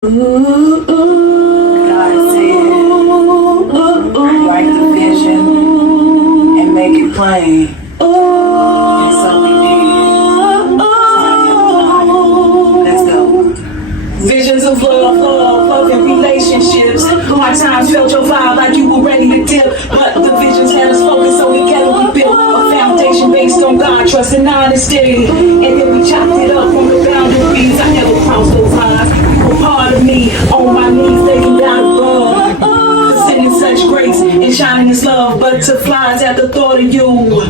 God said, write the vision and make it plain. And so we did. Let's go. Visions of love and relationships. Hard times felt your vibe like you were ready to dip. But the visions had us focused, so together we built a foundation based on God, trust, and honesty. And then we chopped it up from the boundaries. I never crossed those lines. You were part of me, on my knees, thanking God above. Sending such grace and shining His love. Butterflies at the thought of you.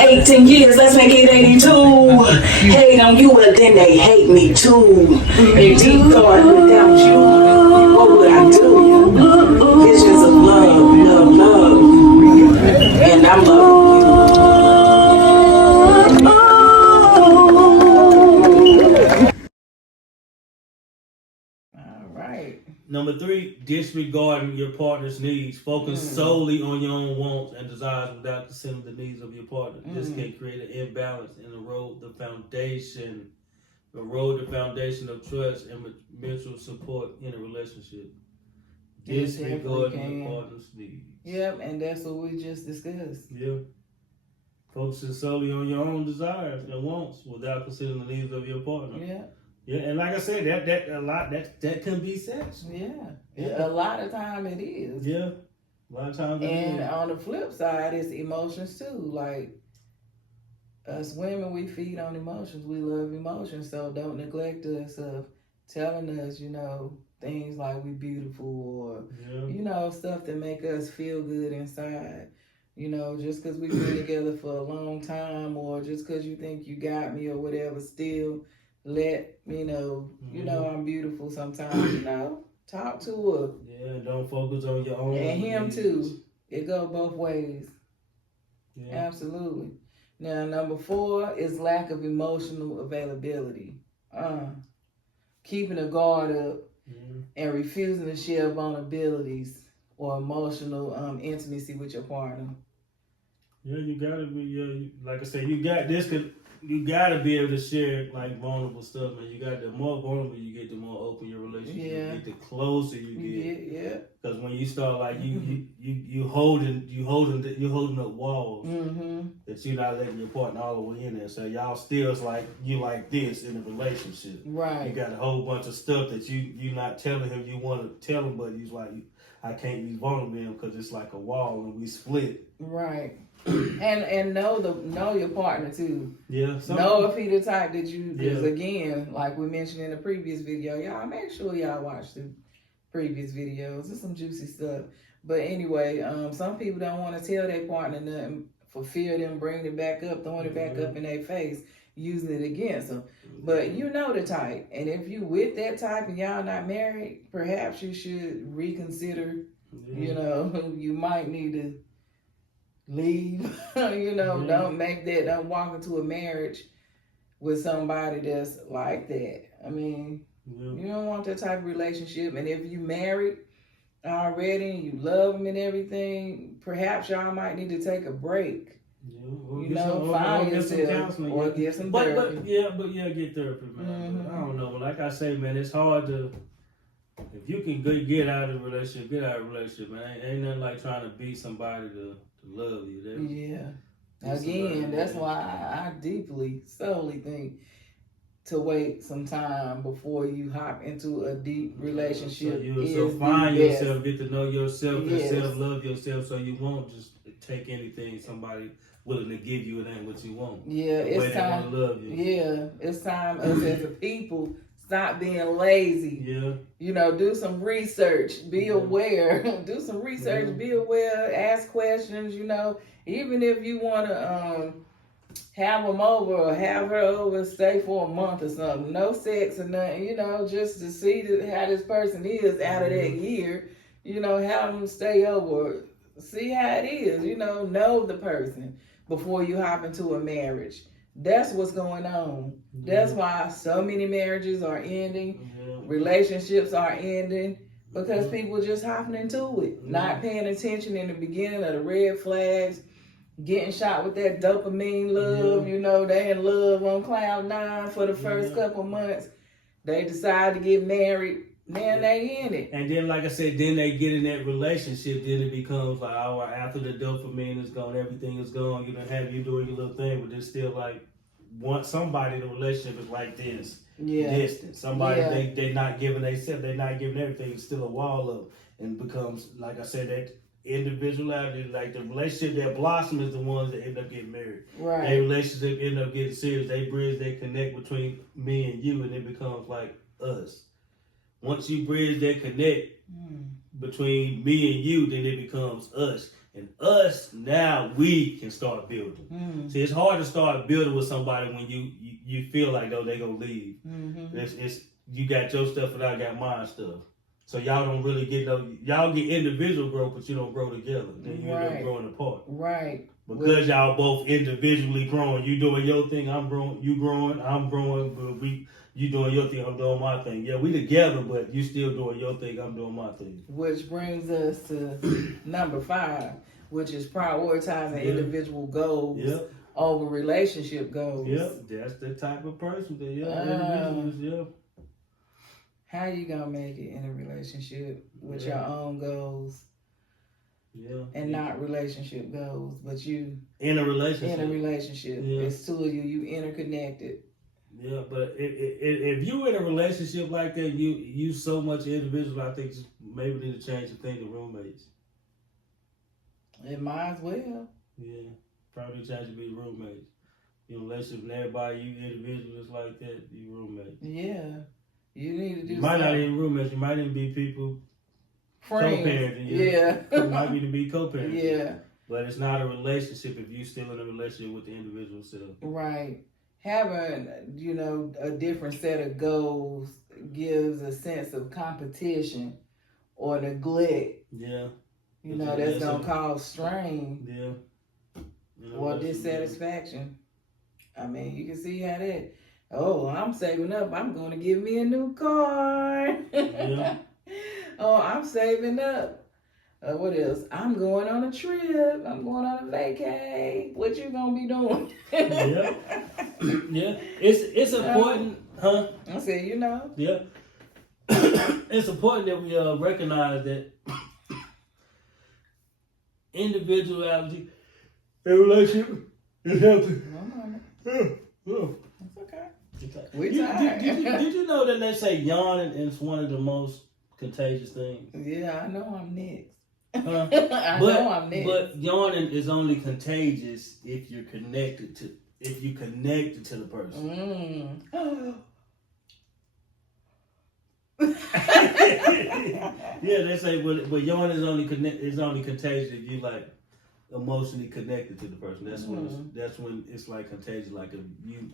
18 years, let's make it 82. Hate on you, and then they hate me too. And deep thought, without you, what would I do? Visions of love, love, love. And I'm loving you. All right. Number 3, disregarding your partner's needs. Focus solely on your own wants and desires without considering the needs of your partner. This can create an imbalance and erode the foundation of trust and mutual support in a relationship. Disregarding your partner's needs. Yep, and that's what we just discussed. Yeah. Focusing solely on your own desires and wants without considering the needs of your partner. Yeah. Yeah, and like I said, that can be sex. Yeah. A lot of time it is. Yeah. A lot of times it is. And on the flip side, it's emotions too. Like us women, we feed on emotions. We love emotions. So don't neglect us of telling us, things like we beautiful or, stuff that make us feel good inside. Just because we've been together for a long time or just because you think you got me or whatever, still let me know, I'm beautiful sometimes, talk to her. Yeah, don't focus on your own. And him needs. Too. It go both ways. Yeah. Absolutely. Now, number 4 is lack of emotional availability. Keeping a guard up and refusing to share vulnerabilities or emotional intimacy with your partner. Yeah, you gotta be. Like I said, you gotta be able to share like vulnerable stuff, man. The more vulnerable you get, the more open your relationship get, the closer you get. Yeah. Because when you start like you holding up walls that you're not letting your partner all the way in there. So y'all still like this in a relationship. Right. You got a whole bunch of stuff that you not telling him you want to tell him, but he's like, I can't be vulnerable because it's like a wall and we split. Right. and know your partner too. Yeah. Know if he the type that you, because again, like we mentioned in the previous video, y'all make sure y'all watch the previous videos. There's some juicy stuff. But anyway, some people don't want to tell their partner nothing for fear of them bringing it back up, throwing it back up in their face, using it against them. But you know the type. And if you with that type and y'all not married, perhaps you should reconsider, you might need to leave, don't don't walk into a marriage with somebody that's like that. I mean, you don't want that type of relationship. And if you married already and you love them and everything, perhaps y'all might need to take a break. Find yourself or get some therapy. But get therapy, man. I don't know. Like I say, man, it's hard to. If you can get out of the relationship, get out of the relationship, man. Ain't nothing like trying to beat somebody to love you. Again, that's why I deeply, solely think to wait some time before you hop into a deep relationship. So find yourself, get to know yourself, and self-love yourself, so you won't just take anything somebody willing to give you. It ain't what you want. Yeah, it's time. Love you. Yeah, it's time us as a people. Stop being lazy. Yeah. Do some research. Be aware. Do some research. Be aware. Ask questions. Even if you want to have them over or have her over, stay for a month or something. No sex or nothing. Just to see how this person is out of that year. Have them stay over. See how it is. Know the person before you hop into a marriage. That's what's going on. That's why so many marriages are ending, relationships are ending, because people just hopping into it, not paying attention in the beginning of the red flags, getting shot with that dopamine love. They in love on cloud 9 for the first couple months. They decide to get married. Then they in it. And then, like I said, then they get in that relationship. Then it becomes like, oh, after the dopamine is gone, everything is gone. You don't have you doing your little thing, but it's still like, want somebody in a relationship is like this, distant. Somebody they not giving themselves, they not giving everything. It's still a wall up, and becomes, like I said, that individuality, like the relationship that blossom is the ones that end up getting married. Right. Their relationship end up getting serious. They bridge, they connect between me and you, and it becomes like us. Once you bridge that connect between me and you, then it becomes us. And us, now we can start building. See, it's hard to start building with somebody when you feel like, though, they gonna leave. It's you got your stuff and I got my stuff. So y'all don't really get y'all get individual growth, but you don't grow together. Then you end up growing apart. Right. Because y'all both individually growing. You doing your thing, I'm growing, you growing, I'm growing, but you doing your thing, I'm doing my thing. Yeah, we together, but you still doing your thing, I'm doing my thing. Which brings us to number 5, which is prioritizing individual goals over relationship goals. Yep, that's the type of person that individuals, How you gonna make it in a relationship with your own goals? And not relationship goals, but you in a relationship. It's two of you. You interconnected. Yeah, but if you in a relationship like that, you so much individual. I think maybe need to change the thing to roommates. It might as well. Yeah, probably change to be roommates. You know, relationship with everybody, you individuals like that, you roommates. Yeah, you need to do. You might not even roommates. You might even be people. Friends. Co-parenting, It might be to be co-parenting. Yeah. But it's not a relationship if you still in a relationship with the individual self. Right. Having, a different set of goals gives a sense of competition or neglect. Yeah. That's going to cause strain. Yeah. Or dissatisfaction. I mean, you can see how that, I'm saving up. I'm going to give me a new car. Yeah. Oh, I'm saving up. What else? I'm going on a trip. I'm going on a vacay. What you gonna be doing? Yeah. It's important, huh? I said, Yeah. It's important that we recognize that individuality in relationship is healthy. It's okay. We tired. Did you know that they say yawning is one of the most contagious things? Yeah, I know I'm next. I know I'm next. But yawning is only contagious if you're connected to the person. Yeah, they say, but yawning is only contagious if you like emotionally connected to the person. That's when it's like contagious. Like if you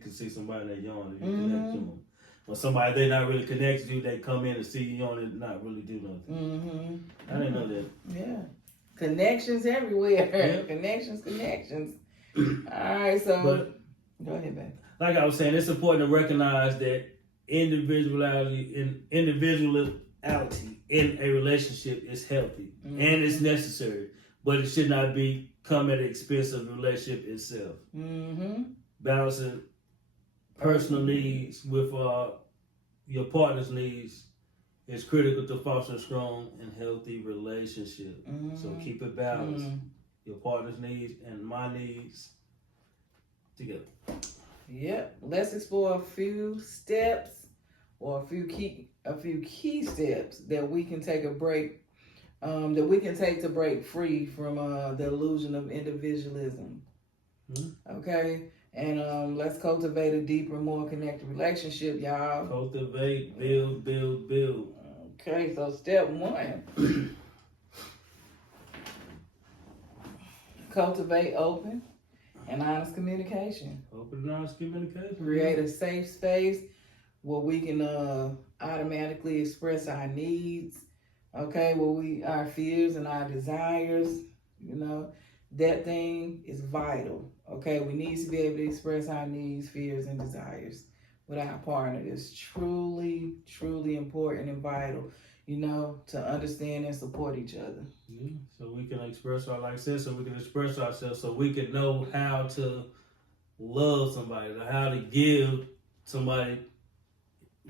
can see somebody that yawn if you connect to them. But somebody they're not really connected to, they come in and see you yawn and not really do nothing. I didn't know that. Yeah, connections everywhere. Yeah. Connections. All right, so go ahead, babe. Like I was saying, it's important to recognize that individuality in a relationship is healthy and it's necessary, but it should not come at the expense of the relationship itself. Balancing personal needs with your partner's needs is critical to foster a strong and healthy relationship. So keep it balanced. Your partner's needs and my needs together. Yep. Let's explore a few steps or a few key steps that we can take to break free from the illusion of individualism. Okay. And let's cultivate a deeper, more connected relationship, y'all. Cultivate, build. Okay, so step 1. Cultivate open and honest communication. Open and honest communication. Create a safe space where we can automatically express our needs. Okay, our fears and our desires, that thing is vital. Okay, we need to be able to express our needs, fears, and desires with our partner. It's truly, truly important and vital, to understand and support each other. Yeah, so we can express ourselves, so we can know how to love somebody, or how to give somebody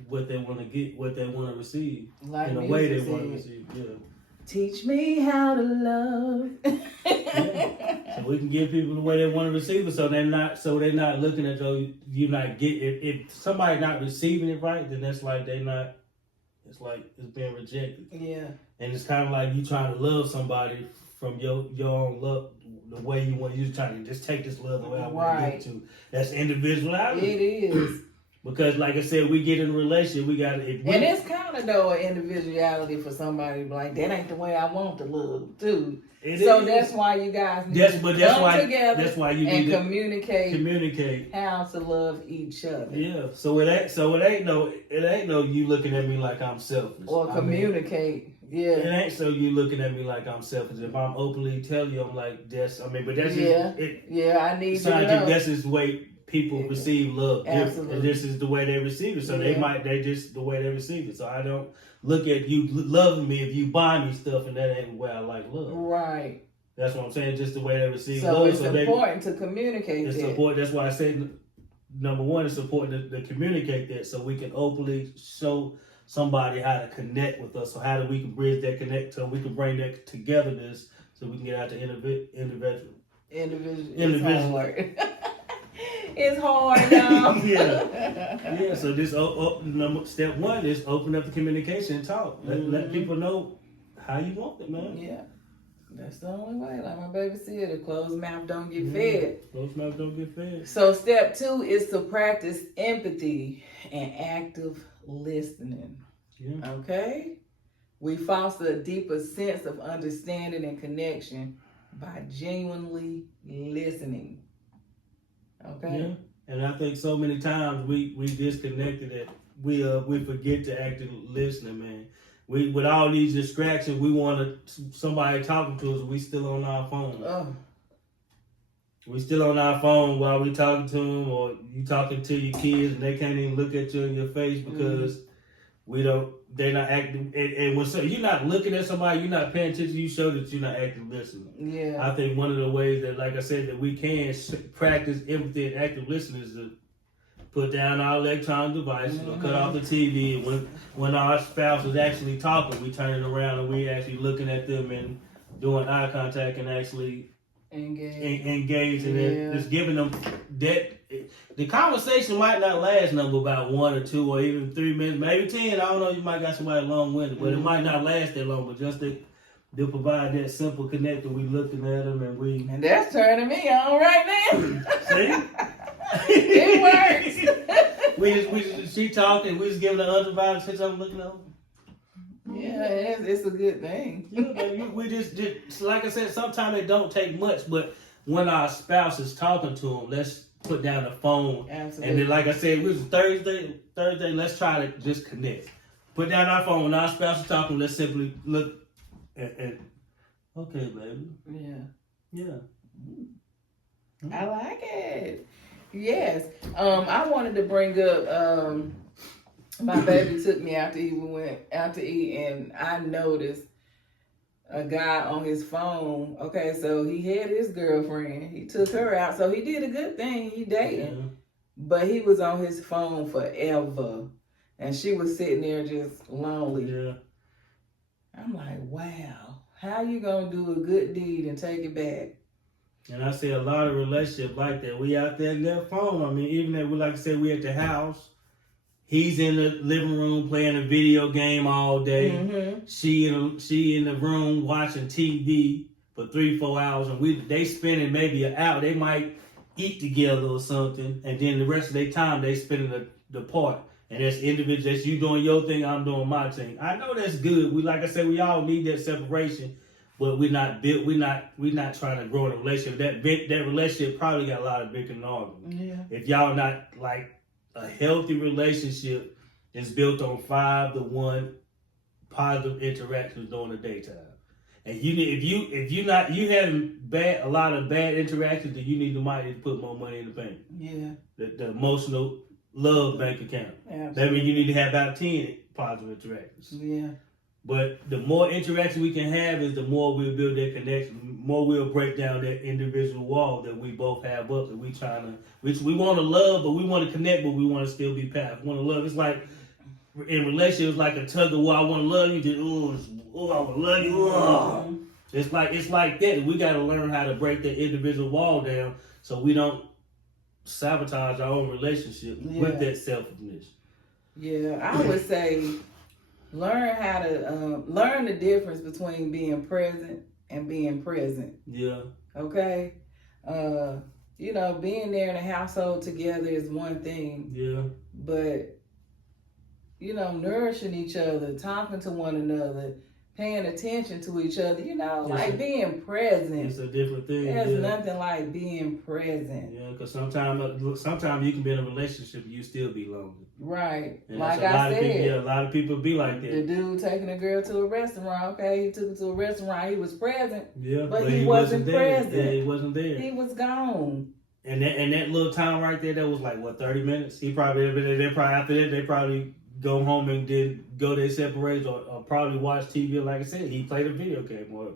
what they want to get, what they want to receive, Like in the way they music want to said. receive. Yeah. Teach me how to love. Yeah. So we can give people the way they want to receive it, so they're not looking at you not get if somebody not receiving it right, then that's like they not. It's like it's being rejected. Yeah. And it's kind of like you trying to love somebody from your own love, the way you want. You trying to just take this love the way I want to give it to. That's individuality. It is. Because, like I said, we get in a relationship, we got to. And it's kind of though an individuality for somebody like that ain't the way I want to love too. So that's why you guys need to come together. That's why you and need communicate how to love each other. Yeah. So it ain't no you looking at me like I'm selfish or communicate. Yeah. It ain't so you looking at me like I'm selfish. If I'm openly telling you, I'm like that's. I mean, but that's yeah. I need to know. That's just the way people receive love. Absolutely. And this is the way they receive it. So they just the way they receive it. So I don't look at you loving me if you buy me stuff and that ain't the way I like love. Right. That's what I'm saying. Just the way they receive so love. It's important to communicate. It's important. That's why I said number one, it's important to communicate that so we can openly show somebody how to connect with us. So how do we can bridge that connect so we can bring that togetherness so we can get out to individual. It's hard, y'all. Yeah. So this step one is open up the communication and talk. Let people know how you want it, man. Yeah. That's the only way. Like my baby said, a closed mouth don't get fed. Closed mouth don't get fed. So step 2 is to practice empathy and active listening. Yeah. Okay? We foster a deeper sense of understanding and connection by genuinely listening. Okay? Yeah. And I think so many times we disconnected that we forget to actively listen, man. We with all these distractions, we want somebody talking to us. We still on our phone. Oh. We still on our phone while we talking to them, or you talking to your kids and they can't even look at you in your face because they're not acting. And when you're not looking at somebody, you're not paying attention. You show that you're not actively listening. Yeah. I think one of the ways that, like I said, that we can practice empathy and active listening is to put down our electronic devices or cut off the TV. When our spouse is actually talking, we turn it around and we actually looking at them and doing eye contact and actually engage and then just giving them that. The conversation might not last number about 1 or 2 or even 3 minutes, maybe 10. I don't know. You might got somebody long-winded, but it might not last that long. But just to provide that simple connection, we looking at them and that's turning me on right now. See. It works. She talking. We just giving her undivided attention. I'm looking over. Yeah, it's a good thing. Yeah, we just like I said. Sometimes it don't take much, but when our spouse is talking to them, let's put down the phone. Absolutely. And then, like I said, it was Thursday. Let's try to just connect. Put down our phone when our spouse is talking. Let's simply look at okay, baby. Yeah. I like it. Yes. I wanted to bring up my baby took me out to eat. We went out to eat and I noticed a guy on his phone. Okay, so he had his girlfriend. He took her out. So he did a good thing. He dated. Yeah. But he was on his phone forever. And she was sitting there just lonely. Yeah. I'm like, wow. How you gonna do a good deed and take it back? And I see a lot of relationships like that. We out there in their phone. I mean, even if we, like I said, we at the house. He's in the living room playing a video game all day. Mm-hmm. She in the room watching TV for 3-4 hours, and they spending maybe an hour. They might eat together or something, and then the rest of their time they spending the part. And that's individual. That's you doing your thing, I'm doing my thing. I know that's good. Like I said, we all need that separation. But we're not trying to grow in a relationship. That relationship probably got a lot of bickering and arguing. Yeah. If y'all not like a healthy relationship is built on 5-to-1 positive interactions during the daytime. And if you having a lot of bad interactions, then you need to put more money in the bank. Yeah. The emotional love bank account. Absolutely. That means you need to have about 10 positive interactions. Yeah. But the more interaction we can have is the more we'll build that connection, the more we'll break down that individual wall that we both have up. And we want to love, but we want to connect, but we want to still be passive. We want to love. It's like in relationships like a tug of war. I want to love you. Just I want to love you. It's like that. We got to learn how to break that individual wall down so we don't sabotage our own relationship with that selfishness. Yeah, I would say learn how to learn the difference between being present and being present. Yeah. Okay. Being there in a household together is one thing. Yeah. But nourishing each other, talking to one another, paying attention to each other, like being present. It's a different thing. There's nothing like being present. Yeah, because sometimes you can be in a relationship and you still be lonely. Right. And like I said. A lot of people be like that. The dude taking a girl to a restaurant, okay, he took her to a restaurant, he was present. Yeah, but he wasn't present. Yeah, he wasn't there. He was gone. And that little time right there, that was like, 30 minutes? He probably, after that, they probably go home and then go their separate ways or probably watch TV. Like I said, he played a video game or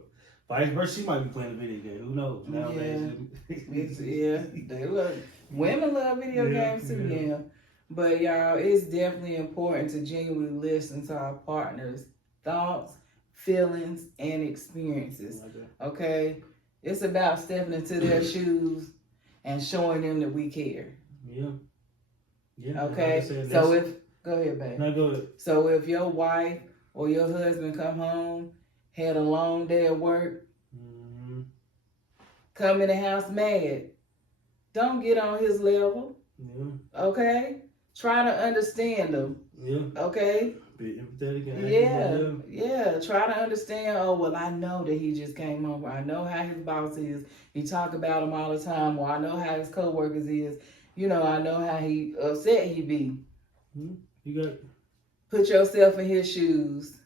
vice versa. She might be playing a video game. Who knows? Nowadays. Women love video games too, yeah. But y'all, it's definitely important to genuinely listen to our partners' thoughts, feelings, and experiences. Okay? It's about stepping into their shoes and showing them that we care. Yeah. Okay? Like go ahead, babe. No, go ahead. So if your wife or your husband come home, had a long day at work, come in the house mad, don't get on his level. Yeah. Okay? Try to understand them. Yeah. Okay? Be empathetic. Yeah. Try to understand, I know that he just came over. I know how his boss is. He talk about him all the time. Or I know how his coworkers is. I know how he upset he be. You got Put yourself in his shoes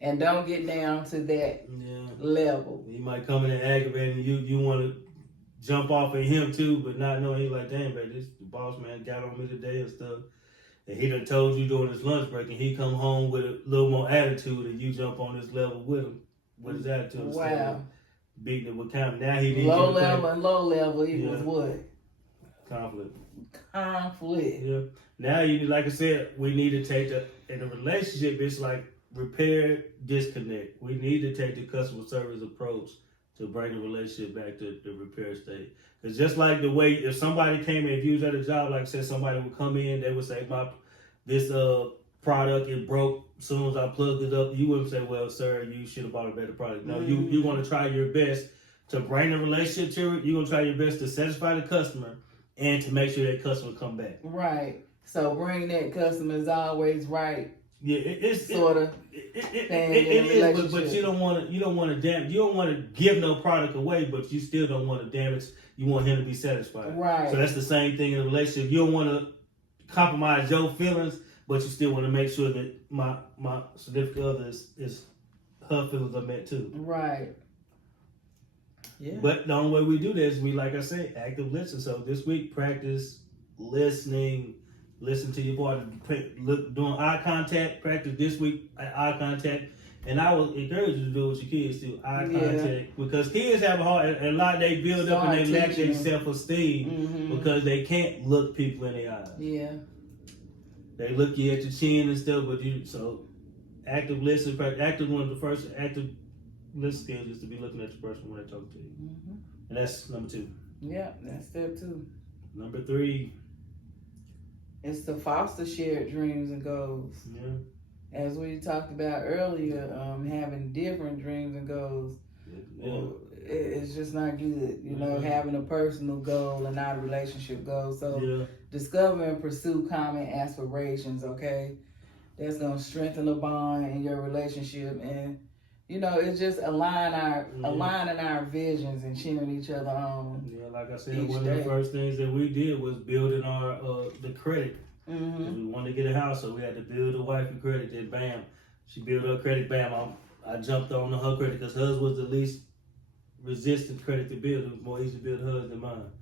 and don't get down to that level. He might come in and aggravate and you want to jump off at him too, but not knowing he's like, damn, baby, the boss man got on me today and stuff. And he done told you during his lunch break and he come home with a little more attitude and you jump on this level with him. With his attitude. Wow. Beating it with confidence. Now he needs low level and low level equals what? Conflict. Yeah. Now like I said, we need to take in a relationship, it's like repair, disconnect. We need to take the customer service approach to bring the relationship back to the repair state. Because just like the way, if somebody came in, if you was at a job, like I said, somebody would come in, they would say, this product, it broke as soon as I plugged it up. You wouldn't say, well, sir, you should have bought a better product. No, you're going to try your best to bring the relationship to it. You're going to try your best to satisfy the customer and to make sure that customer come back. Right. So bring that customer is always right. Yeah, it's sort of. It is, but you don't want to damage. You don't want to give no product away, but you still don't want to damage. You want him to be satisfied. Right. So that's the same thing in a relationship. You don't want to compromise your feelings, but you still want to make sure that my significant other is her feelings are met too. Right. Yeah. But the only way we do this, like I said, active listen. So this week, practice listening. Listen to your partner. Doing eye contact. Practice this week eye contact. And I would encourage you to do it with your kids too. Eye contact. Because kids have a lot they build up and they lack their self-esteem because they can't look people in their eyes. Yeah. They look you at your chin and stuff, so active listen. One of the first active listen skills is to be looking at the person when they talk to you. And that's number 2. Yeah, that's step 2. Number 3. It's to foster shared dreams and goals. Yeah. As we talked about earlier, having different dreams and goals, it's just not good. Having a personal goal and not a relationship goal. So discover and pursue common aspirations, okay? That's going to strengthen the bond in your relationship. And, it's just aligning our visions and cheering each other on. Yeah, like I said, one of the first things that we did was building our the credit. We wanted to get a house, so we had to build a wifey credit. Then bam, she built her credit. Bam, I jumped on her credit because hers was the least resistant credit to build. It was more easy to build hers than mine.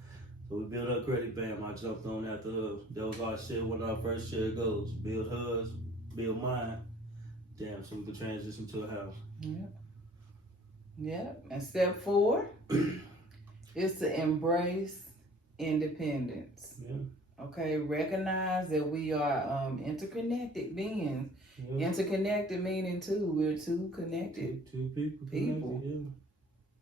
So we built her credit. Bam, I jumped on after her. That was one of our first shared goals. Build hers, build mine. Damn, so we could transition to a house. Yeah. And step 4 is to embrace independence. Yeah. Okay, recognize that we are interconnected beings. Interconnected meaning we're two connected two people. Yeah.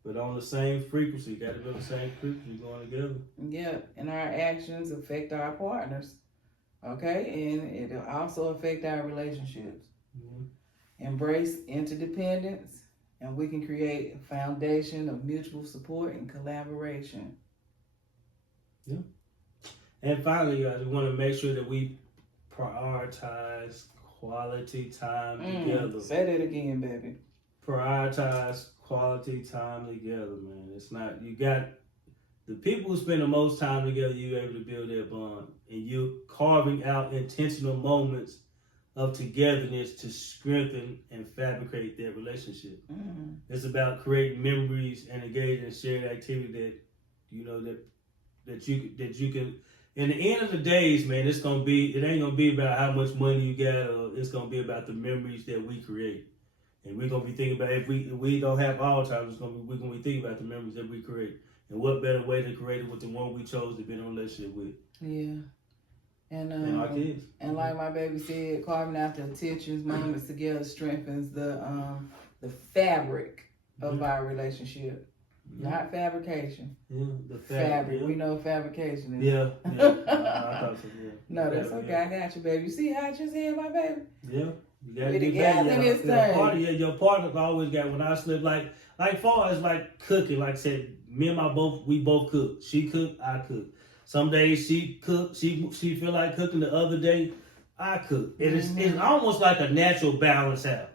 But on the same frequency, got to be on the same frequency going together. Yeah, and our actions affect our partners. Okay, and it'll also affect our relationships. Embrace interdependence, and we can create a foundation of mutual support and collaboration. Yeah. And finally, guys, we want to make sure that we prioritize quality time together. Say that again, baby. Prioritize quality time together, man. It's not, you got the people who spend the most time together, you're able to build that bond. And you're carving out intentional moments of togetherness to strengthen and fabricate that relationship. It's about creating memories and engaging in shared activity that, you know, that you can. In the end of the days, man, it ain't gonna be about how much money you got, or it's gonna be about the memories that we create. And we're gonna be thinking about, if we don't have all time, we're gonna be thinking about the memories that we create. And what better way to create it with the one we chose to be in a relationship with? Yeah. And our kids. And like my baby said, carving out the attentions, moments together strengthens the fabric of our relationship. Not fabrication. Yeah, the fabric. Yeah. We know fabrication is. Yeah. I thought so, yeah. No, that's okay. Yeah. I got you, baby. You see how I just said, my baby? Yeah. You gotta get back. Your partner's always got, when I slip, like far as like cooking, like I said, me and we both cook. She cook, I cook. Some days she cook, she feel like cooking. The other day, I cook. It's almost like a natural balance out.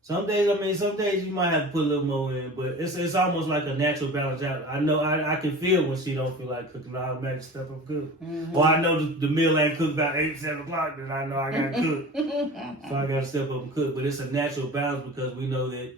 Some days you might have to put a little more in, but it's almost like a natural balance out. I know I can feel when she don't feel like cooking. I automatically step up cook. Or I know the meal ain't cooked about 8, 7 o'clock, then I know I gotta cook. So I gotta step up and cook. But it's a natural balance because we know that,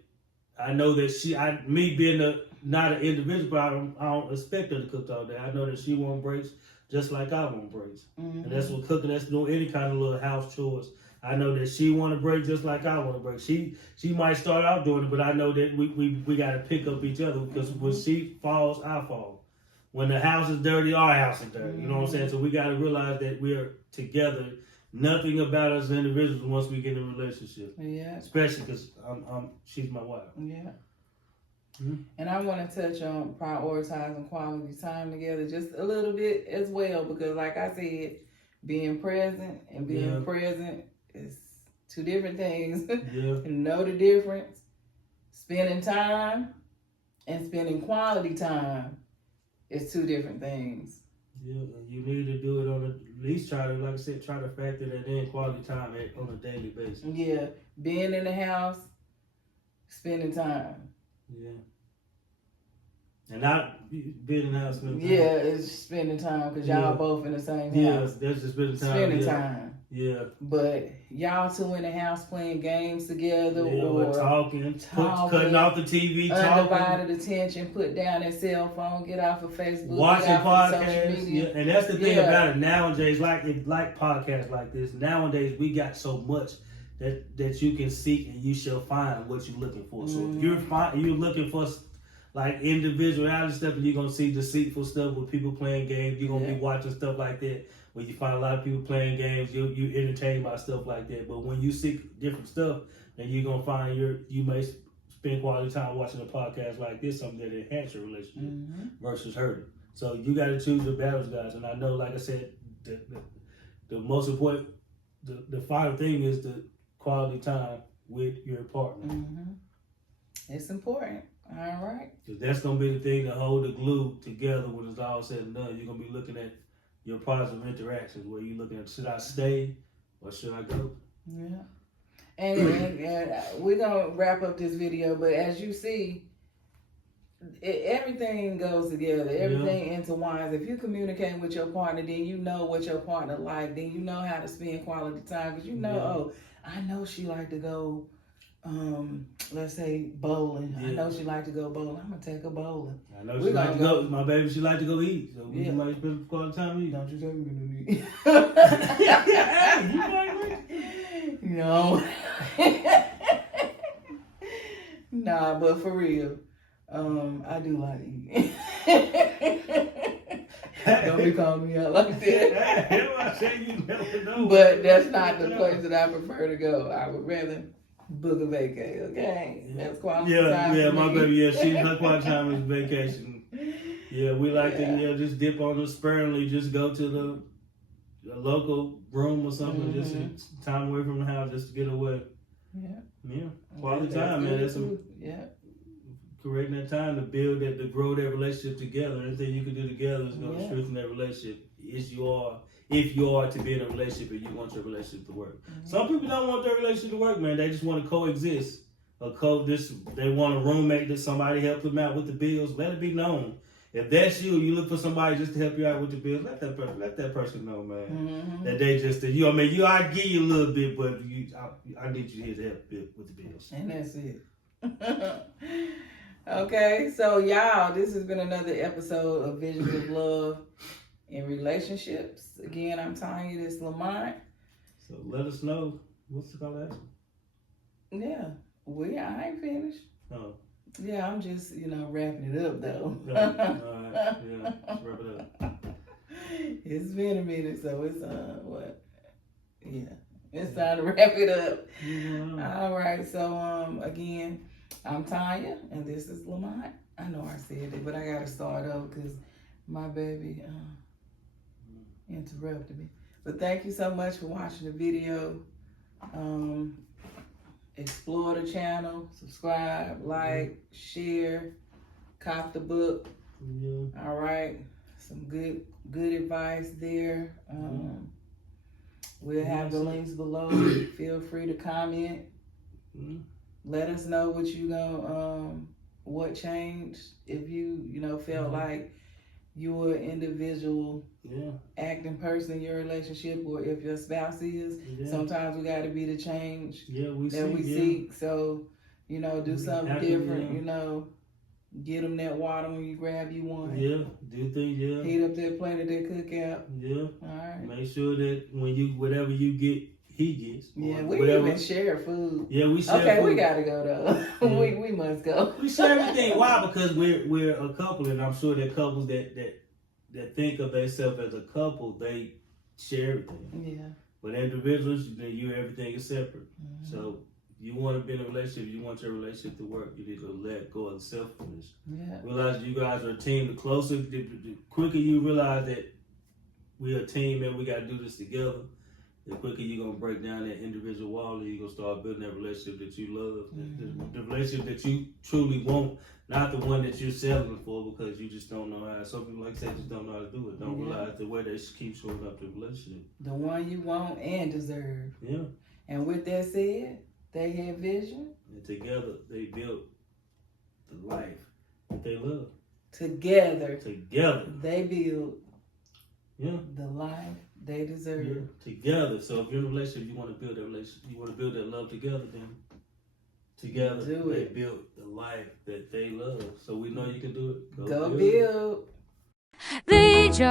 I know that me being not an individual, but I don't expect her to cook all day. I know that she won't breaks just like I want breaks. And that's what cooking, that's doing any kind of little house chores. I know that she want to break just like I want to break. She might start out doing it, but I know that we got to pick up each other, because when she falls, I fall. When the house is dirty, our house is dirty. You know what I'm saying? So we got to realize that we're together. Nothing about us as individuals once we get in a relationship. Yeah. Especially because she's my wife. Yeah. And I want to touch on prioritizing quality time together just a little bit as well, because like I said, being present and being present is two different things. You know the difference. Spending time and spending quality time is two different things. Yeah, you need to do it on at least try to factor that in, quality time on a daily basis. Yeah, being in the house, spending time. Yeah. And not being in the house spending time. Yeah, it's spending time because y'all both in the same house. Yeah, that's just spending time. Spending time. Yeah. But y'all two in the house playing games together, or talking, cutting off the TV, undivided attention, put down that cell phone, get off of Facebook, watching podcasts. Yeah. And that's the thing about it nowadays, like podcasts like this. Nowadays we got so much that you can seek and you shall find what you're looking for. So if you're looking for like individuality stuff, and you're gonna see deceitful stuff with people playing games, you're gonna be watching stuff like that. When you find a lot of people playing games, you entertained by stuff like that. But when you seek different stuff, then you're gonna find you may spend quality time watching a podcast like this, something that enhances your relationship versus hurting. So you got to choose your battles, guys. And I know, like I said, the most important, the final thing is the quality time with your partner. It's important. All right. Because that's gonna be the thing to hold the glue together when it's all said and done. You're gonna be looking at your positive interactions, where you're looking at, should I stay or should I go? Yeah. And we're going to wrap up this video, but as you see, everything goes together. Everything intertwines. If you communicate with your partner, then you know what your partner like. Then you know how to spend quality time, because you know, I know she like to go, let's say bowling. I know she like to go bowling. I'm gonna take her bowling. I know she like to go. My baby, she like to go eat. So we might spend quality time eating. Don't you tell me we're gonna eat. You might. No. Nah, but for real, I do like to eat. Don't be calling me out like that. I say you never know. But that's not the place that I prefer to go. I would rather book a vacay, okay? That's quality time. Yeah, for my me. baby, her quality time is vacation. Yeah, we like to just dip on the sparingly, just go to the local room or something, just time away from the house just to get away. Yeah. Quality time, man. That's creating that time to build that, to grow that relationship together. Anything you can do together is going to strengthen that relationship. If you are to be in a relationship and you want your relationship to work. Some people don't want their relationship to work, man. They just want to coexist. They want a roommate that somebody help them out with the bills. Let it be known. If that's you look for somebody just to help you out with the bills, let that person know, man. That they just, I give you a little bit, but I need you here to help with the bills. And that's it. Okay, so y'all, this has been another episode of Visions of Love in Relationships. Again, I'm Tanya, this is Lamont. So let us know. What's the call to action? Yeah, I ain't finished. Oh. Yeah, I'm just, wrapping it up though. All right, yeah, let's wrap it up. It's been a minute, so it's, what? Yeah, it's time to wrap it up. All right, so, again, I'm Tanya, and this is Lamont. I know I said it, but I got to start over because my baby interrupted me. But thank you so much for watching the video. Explore the channel, subscribe, like, share, cop the book. All right, some good advice there. We'll have the links below. Feel free to comment. Let us know what you what changed, if you felt like you were an individual acting person in your relationship, or if your spouse is. Sometimes we got to be the change we seek. So do something different. Get them that water when you grab you one. Do things. Heat up that plate of that cookout. All right. Make sure that when whatever you get, he gets. We even share food. We share okay, food. we gotta go though. We must go. We share everything. Why? Because we're a couple, and I'm sure that couples that think of themselves as a couple, they share everything. But individuals, everything is separate. So you want to be in a relationship, you want your relationship to work, you need to let go of selfishness. Realize you guys are a team. The closer, the quicker you realize that we're a team and we got to do this together, the quicker you're going to break down that individual wall and you're going to start building that relationship that you love, the relationship that you truly want, not the one that you're settling for because you just don't know how. Some people, like I said, just don't know how to do it. Don't realize the way they keep showing up to the relationship. The one you want and deserve. And with that said, they had vision. And together, they built the life that they love. Together, they build the life they deserve. Together. So if you're in a relationship, you want to build that relationship, you want to build that love together, then together they build the life that they love. So we know you can do it. Go build. Vision.